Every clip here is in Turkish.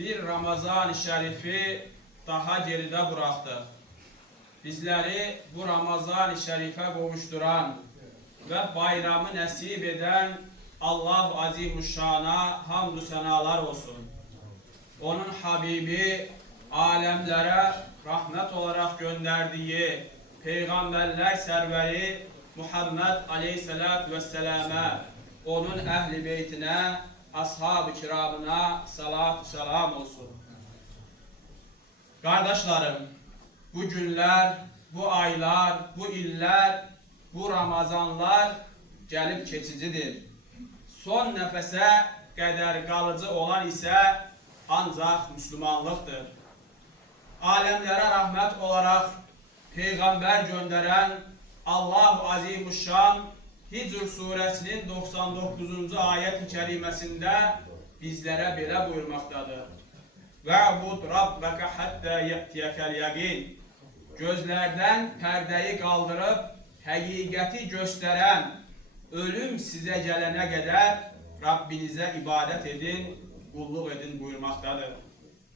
bir Ramazan-ı Şerifi daha geride bıraktık. Bizleri bu Ramazan-ı Şerife kavuşturan ve bayramı nasip eden Allah Azimuşşan'a hamdü senalar olsun. Onun Habibi alemlere rahmet olarak gönderdiği Peygamberler serveri Muhammed Aleyhisselatü Vesselam'a, onun ehli beytine, ashab-ı kiramına salatü selam olsun. Kardeşlerim, bu günler, bu aylar, bu iller, bu Ramazanlar gelip geçicidir. Son nefese kadar kalıcı olan ise ancak Müslümanlıktır. Alemlere rahmet olarak peygamber gönderen Allah Azimuşşan Hicr suresinin 99. ayet-i kerimesinde bizlere belə buyurmaktadır. وَعْبُدْ رَبَّكَ حَتَّى يَأْتِيَكَ الْيَقِينَ. Gözlerden perdeyi kaldırıp hakikati gösteren ölüm size gelene kadar Rabbinize ibadet edin, kulluk edin buyurmaktadır.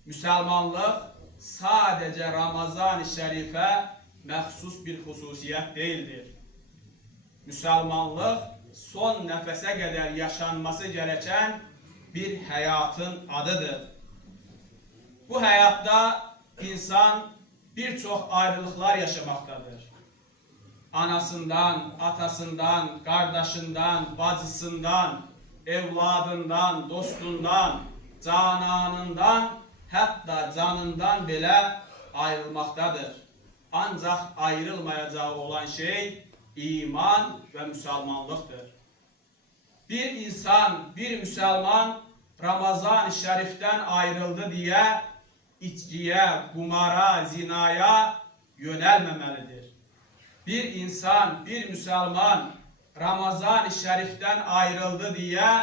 Müslümanlık sadece Ramazan-ı Şerif'e məxsus bir hususiyet değildir. Müslümanlık son nefese kadar yaşanması gereken bir hayatın adıdır. Bu hayatta insan birçok ayrılıklar yaşamaktadır. Anasından, atasından, kardeşinden, bacısından, evladından, dostundan, cananından, hatta canından bile ayrılmaktadır. Ancak ayrılmayacağı olan şey iman ve Müslümanlıktır. Bir insan, bir Müslüman Ramazan-ı Şerif'ten ayrıldı diye içkiye, kumara, zinaya yönelmemelidir. Bir insan, bir Müslüman Ramazan-ı Şerif'ten ayrıldı diye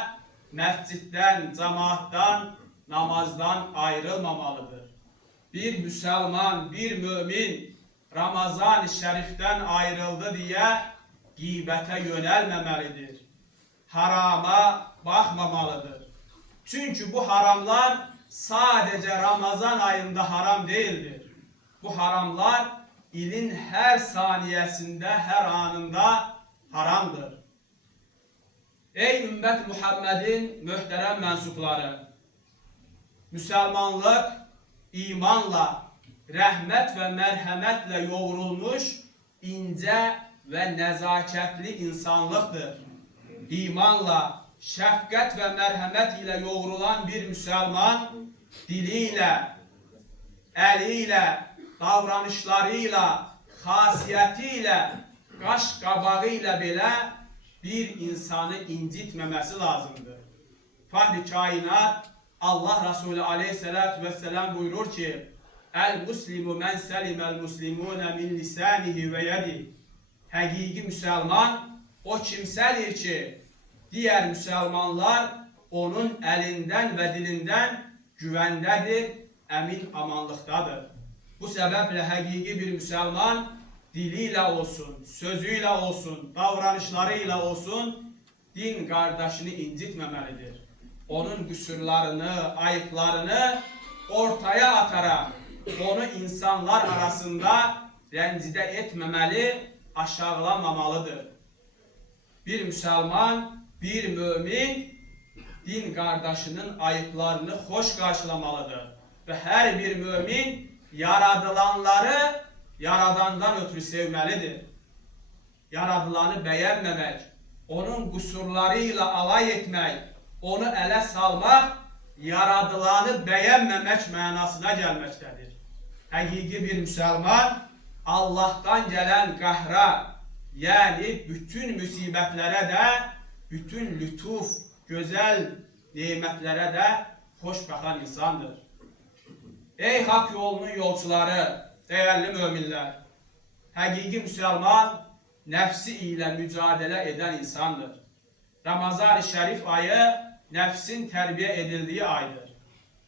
mescitten, cemaattan, namazdan ayrılmamalıdır. Bir Müslüman, bir mümin Ramazan-ı Şerif'ten ayrıldı diye gıybete yönelmemelidir. Harama bakmamalıdır. Çünkü bu haramlar sadece Ramazan ayında haram değildir. Bu haramlar ilin her saniyesinde, her anında haramdır. Ey ümmet Muhammed'in muhterem mensupları! Müslümanlık imanla, rahmet ve merhametle yoğrulmuş ince ve nezaketli insanlıktır. İmanla, şefkat ve merhamet ile yoğrulan bir Müslüman diliyle, eliyle, davranışlarıyla, hasiyetiyle, kaş kabağıyla bile bir insanı incitmemesi lazımdır. Fahri kainat Allah Resulü Aleyhisselatü Vesselam buyurur ki: El-Muslimu men selimel muslimune min lisanihi ve yedi. Hakiki Müslüman o kimsedir ki diğer Müslümanlar onun elinden ve dilinden güvendedir, emin amanlıktadır. Bu sebeple hakiki bir Müslüman diliyle olsun, sözüyle olsun, davranışlarıyla olsun din kardeşini incitmemelidir. Onun kusurlarını, ayıplarını ortaya atarak onu insanlar arasında rencide etmemeli, aşağılamamalıdır. Bir Müslüman, bir mümin din kardeşinin ayıplarını hoş karşılamalıdır. Ve her bir mümin yaradılanları Yaradandan ötürü sevmelidir. Yaradılanı beğenmemek, onun kusurlarıyla alay etmek, onu ele salmak, yaradılanı beğenmemek manasına gelmektedir. Hakiki bir Müslüman Allah'tan gelen kahra, yani bütün musibetlere de, bütün lütuf, güzel nimetlere de hoş bakan insandır. Ey hak yolunun yolcuları, değerli müminler, hakiki Müslüman nefsi ile mücadele eden insandır. Ramazan-ı Şerif ayı nefsin terbiye edildiği aydır.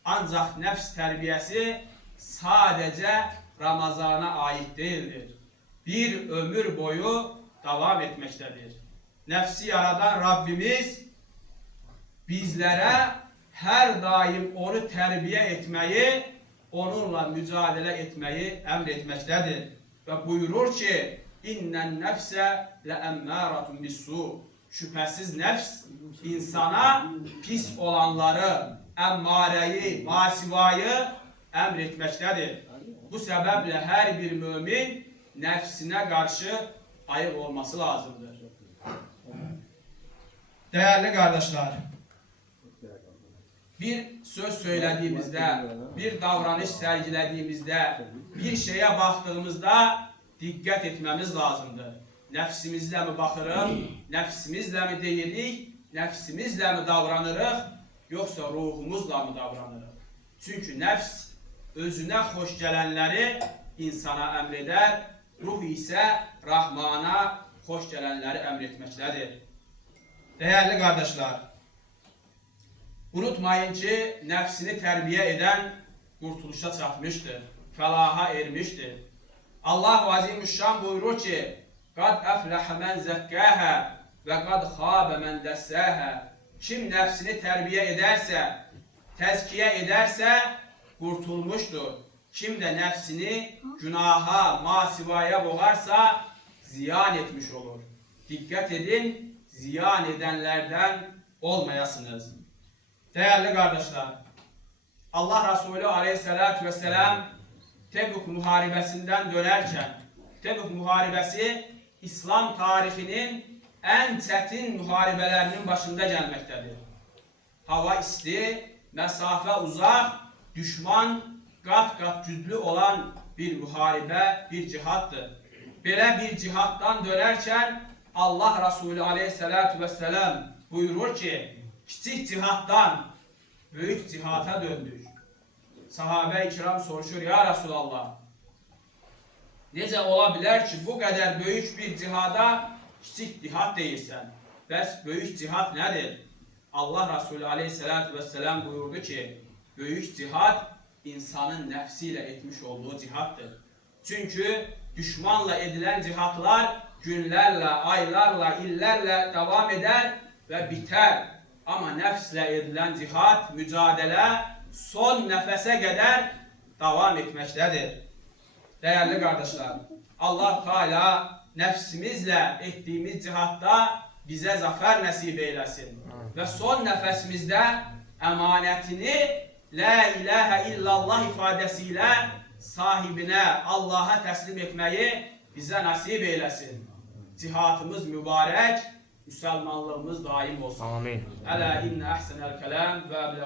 Ancak nefs terbiyesi sadece Ramazan'a ait değildir. Bir ömür boyu devam etmektedir. Nefsi yaradan Rabbimiz bizlere her daim onu terbiye etmeyi, onunla mücadele etmeyi emretmektedir. Ve buyurur ki innen nefse le emmâratun bis-sû. Şüphesiz nefs insana pis olanları, emmareyi, masivayı emretmektedir. Bu sebeple her bir mümin nefsine karşı ayık olması lazımdır. Değerli kardeşler, bir söz söylediğimizde, bir davranış sergilediğimizde, bir şeye baktığımızda dikkat etmemiz lazımdır. Nefsimizle mi bakırıq, nefsimizle mi deyirik, nefsimizle mi davranırıq, yoksa ruhumuzla mı davranırıq? Çünkü nefs özüne hoş gelenleri insana emreder, ruh ise Rahman'a hoş gelenleri emretmektedir. Değerli kardeşler, unutmayın ki nefsini terbiye eden kurtuluşa çatmıştır, felaha ermiştir. Allah Azimüşşan buyurur ki قَدْ أَفْلَحَ مَنْ زَكَّاهَا وَقَدْ خَابَ مَنْ دَسَّاهَا. Kim nefsini terbiye ederse, tezkiye ederse kurtulmuştur. Kim de nefsini günaha, masivaya boğarsa ziyan etmiş olur. Dikkat edin, ziyan edenlerden olmayasınız. Değerli kardeşler, Allah Resulü Aleyhisselatü Vesselam Tebük Muharebesinden dönerken, Tebük Muharebesi İslam tarihinin en çetin muharebelerinin başında gelmektedir. Hava isti, mesafe uzak, düşman kat kat güçlü olan bir muharebe, bir cihattır. Böyle bir cihattan dönerken Allah Resulü Aleyhisselatü Vesselam buyurur ki küçük cihattan büyük cihata döndük. Sahabe-i kiram soruşur, ya Resulallah, necə ola bilər ki, bu kadar büyük bir cihada küçük cihat deyirsən? Bəs büyük cihat nedir? Allah Resulü Aleyhisselatü Vesselam buyurdu ki, büyük cihat insanın nefsiyle etmiş olduğu cihattır. Çünkü düşmanla edilen cihatlar günlerle, aylarla, illerle devam eder ve biter. Ama nefsle edilen cihat, mücadele son nefese kadar devam etmektedir. Değerli kardeşler, Allah Teala nefsimizle ettiğimiz cihatta bize zafer nasip eylesin. Ve son nefesimizde emanetini La ilahe illallah ifadesiyle sahibine, Allah'a teslim etmeyi bize nasip eylesin. Cihatımız mübarek, Müslümanlığımız daim olsun. Amin. Ela inne ahsenel kelam ve